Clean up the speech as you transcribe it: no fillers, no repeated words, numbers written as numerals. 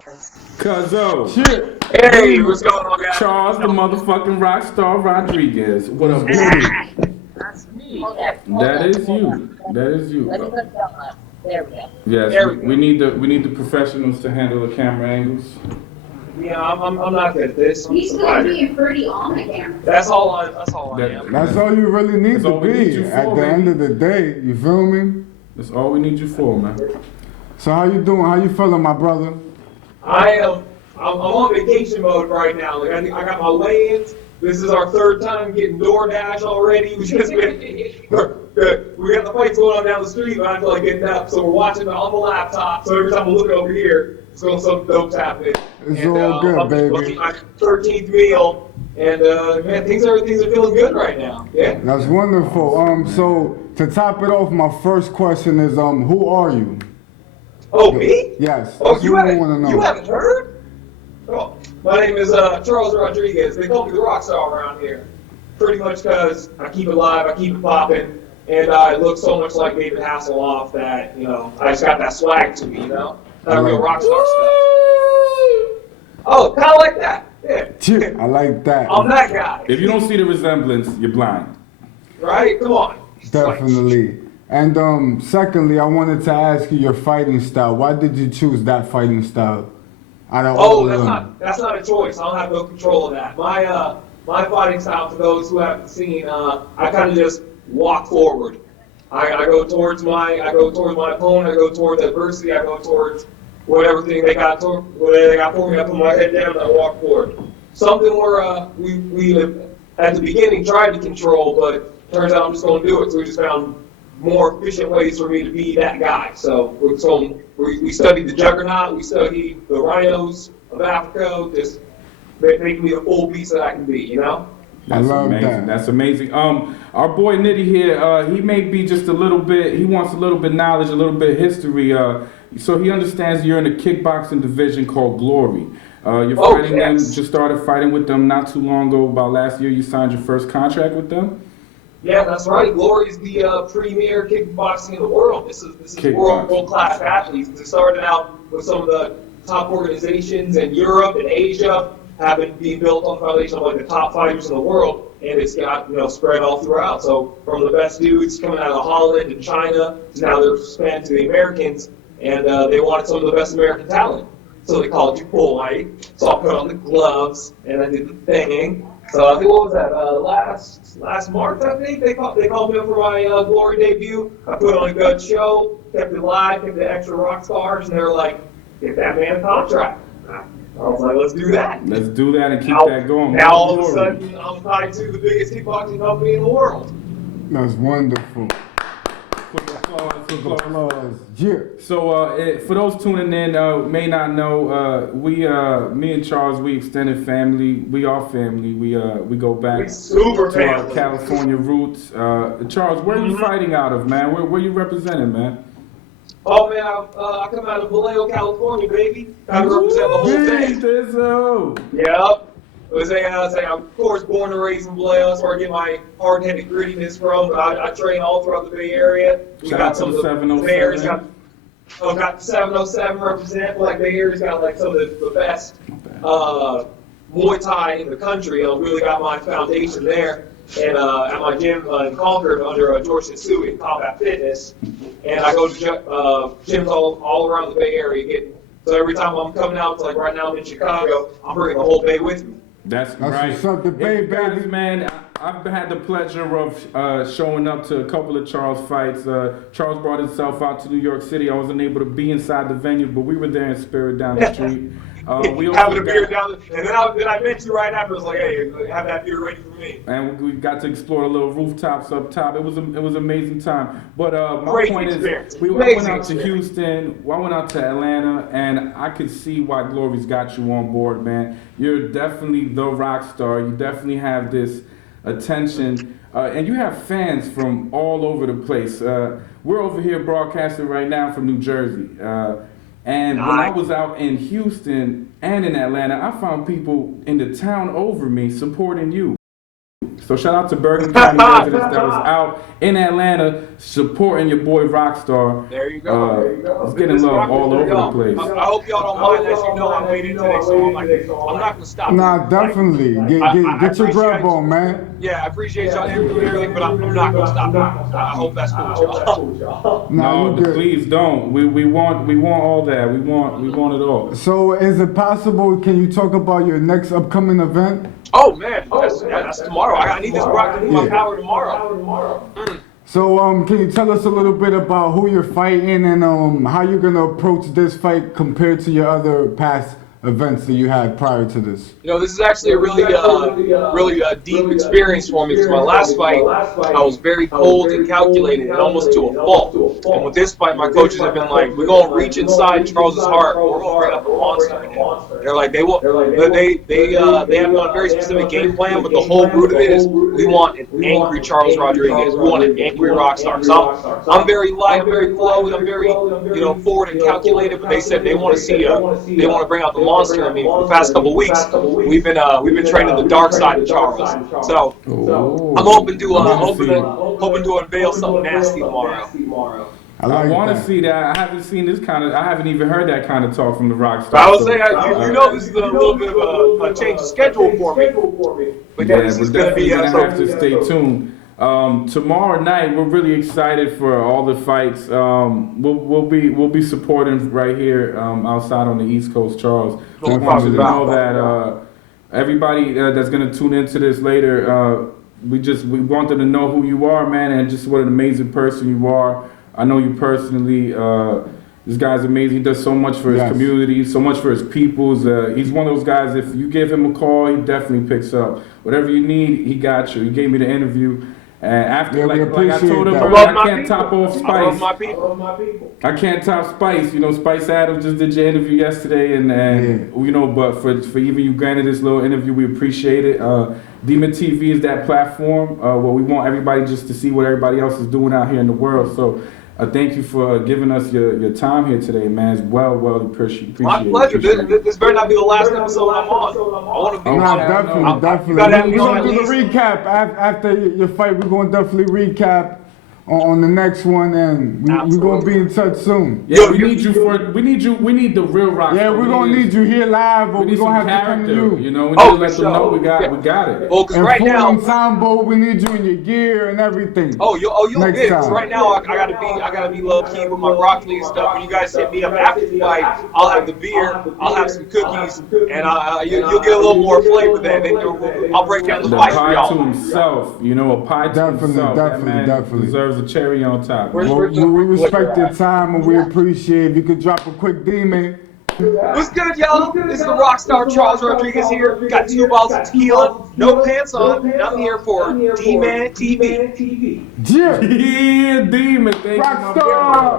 Cuzzo. Shit. Hey, what's going on, guys? Charles, the motherfucking Rockstar Rodriguez. What up, dude? That's me. That is you. That is you. Let me put it up. There we go. Yes, There we we need the professionals to handle the camera angles. Yeah, I'm not good at this. I'm He's just a good at writer. being pretty on the camera. That's all I am. That's all you really need That's to all we need be you at for, the baby. end of the day. You feel me? That's all we need you for, man. So how you doing? How you feeling, my brother? I'm on vacation mode right now. Like I got my weigh-ins. This is our third time getting DoorDash already. We got the fights going on down the street, but I feel like getting up. So we're watching it on the laptop. So every time we look over here, it's going something dope's happening. It's all good, I'm baby. looking at my 13th meal, and man, things are feeling good right now. Yeah. That's wonderful. So to top it off, my first question is, who are you? Oh, me? Yes. Oh, That's what I want to know. you haven't heard? Oh, my name is Charles Rodriguez. They call me the Rockstar around here. Pretty much because I keep it live, I keep it popping, and I look so much like David Hasselhoff that, I just got that swag to me, That real rock star stuff. Oh, kind of like that. Yeah. I like that. I'm that guy. If you don't see the resemblance, you're blind. Right? Come on. Definitely. And secondly, I wanted to ask you your fighting style. Why did you choose that fighting style? Out of all Oh, of them? that's not a choice. I don't have no control of that. My fighting style, for those who haven't seen, I kind of just walk forward. I go towards my opponent. I go towards adversity. I go towards whatever thing they got for me. I put my head down and I walk forward. Something where we at the beginning tried to control, but turns out I'm just going to do it. So we just found more efficient ways for me to be that guy. So we studied the juggernaut. We studied the rhinos of Africa. Just making me the full beast that I can be. That's love amazing. that. That's amazing. Our boy Nitty here, he may be just a little bit. He wants a little bit knowledge, a little bit history. So he understands you're in a kickboxing division called Glory. You're fighting them. Just started fighting with them not too long ago. About last year, you signed your first contract with them. Yeah, that's right. Glory is the premier kickboxing in the world. This is world class athletes. It started out with some of the top organizations in Europe and Asia, having been built on the foundation of like the top fighters in the world, and it's got spread all throughout. So from the best dudes coming out of Holland and China to now they're expanding to the Americans, and they wanted some of the best American talent. So they called you boy. So I put on the gloves and I did the thing. So I think what was that? Last March, I think they called me up for my Glory debut. I put on a good show, kept it live, kept the extra rock stars, and they were like, "Get that man a contract." I was like, "Let's do that." Let's do that and keep that going. Now all of a sudden, I'm tied to the biggest kickboxing company in the world. That's wonderful. Quick applause. Applause. Yeah. So for those tuning in, may not know, me and Charles, we extended family. We are family. We go back Super to our family. California roots. Charles, where are you fighting out of, man? Where you representing, man? Oh man, I come out of Vallejo, California, baby. I represent the whole thing. Yep. I was of course, born and raised in Vallejo. That's where I get my hard-headed grittiness from. But I train all throughout the Bay Area. We Shout got out some to of the the Bay Area's 707. got the 707 represent. Like Bay Area's got like some of the best Muay Thai in the country. I really got my foundation there. And at my gym in Concord under George Sensui in Combat Fitness. And I go to gyms all around the Bay Area. So every time I'm coming out, like right now I'm in Chicago, I'm bringing the whole Bay with me. That's right. What's up, the Bay, Guys, baby. man, I've had the pleasure of showing up to a couple of Charles fights. Charles brought himself out to New York City. I wasn't able to be inside the venue, but we were there in spirit down the street. We having a beer down there, and then I met you right after. I was like, "Hey, have that beer ready for me." And we got to explore the little rooftops up top. It was an amazing time. But my Great point experience. is, I went out to Houston, I went out to Atlanta, and I could see why Glory's got you on board, man. You're definitely the rock star. You definitely have this attention, and you have fans from all over the place. We're over here broadcasting right now from New Jersey. And when I was out in Houston and in Atlanta, I found people in the town over me supporting you. So shout out to Bergen County residents that was out in Atlanta supporting your boy Rockstar. There you go. He's getting love all over the place. I hope y'all don't mind. As you know, I'm waiting today, so I'm not gonna stop. Nah, definitely. Get your grub on, man. Yeah, I appreciate y'all interviewing everything, but I'm not gonna stop. I hope that's cool with y'all. Nah, you good. Please don't. We want all that. We want it all. So is it possible, can you talk about your next upcoming event? Oh man, that's tomorrow. I need this rock to my power tomorrow. So can you tell us a little bit about who you're fighting and how you're gonna approach this fight compared to your other past events that you had prior to this? You know, this is actually a really deep experience for me because my last fight, I was very cold and calculated and almost to a fault. And with this fight, my coaches have been like, we're going to reach inside Charles's heart. We're going to bring up a monster in him. They're like, they have a very specific game plan, but the whole root of it is we want an angry Charles Rodriguez. We want an angry Rockstar. So I'm very light, I'm very flowing, I'm very, forward and calculated, but they said they want to see, they want to bring out the monster in me. For the past couple of weeks, we've been training the dark side of Charles. So I'm hoping to unveil something nasty tomorrow. I want to see that. I haven't seen this kind of. I haven't even heard that kind of talk from the Rockstar. I would say, this is a little bit of a change of schedule for me. But yeah, this is going to be. You're gonna have to stay tuned. Tomorrow night, we're really excited for all the fights. We'll be supporting right here outside on the East Coast, Charles. I want you to know that everybody that's gonna tune into this later, we want them to know who you are, man, and just what an amazing person you are. I know you personally. This guy's amazing. He does so much for his community, so much for his peoples. He's one of those guys, if you give him a call, he definitely picks up. Whatever you need, he got you. He gave me the interview. And after, like I told him, I can't top off Spice. I can't top Spice. Spice Adams just did your interview yesterday, and but for even you granted this little interview, we appreciate it. DìmeTV is that platform where we want everybody just to see what everybody else is doing out here in the world. So thank you for giving us your time here today, man. It's well appreciated. My pleasure. This better not be the last episode I'm on. I want to be on. Definitely. We're going to do the recap after your fight. We're going to definitely recap on the next one, and we're going to be in touch soon. Yeah, we need the real Rockstar. Yeah, we're going to need you here live, but we're going to have to come to you. We need to let them know we got it. Well, because right now, ensemble, we need you in your gear and everything. You'll get it. Right now, I gotta be low key with my broccoli and stuff. When you guys hit me up after the fight, I'll have the beer, I'll have some cookies, and you'll get a little more flavor then. I'll break down the fight for y'all. To himself, a pie to himself. Definitely Deserves a cherry on top. We respect your time and we appreciate if you could drop a quick Dime. What's good, y'all? This is the Rockstar Charles Rodriguez here. Got 2 bottles of tequila, no pants on, and I'm here for DimeTV. Yeah, Dime, thank you, Rockstar.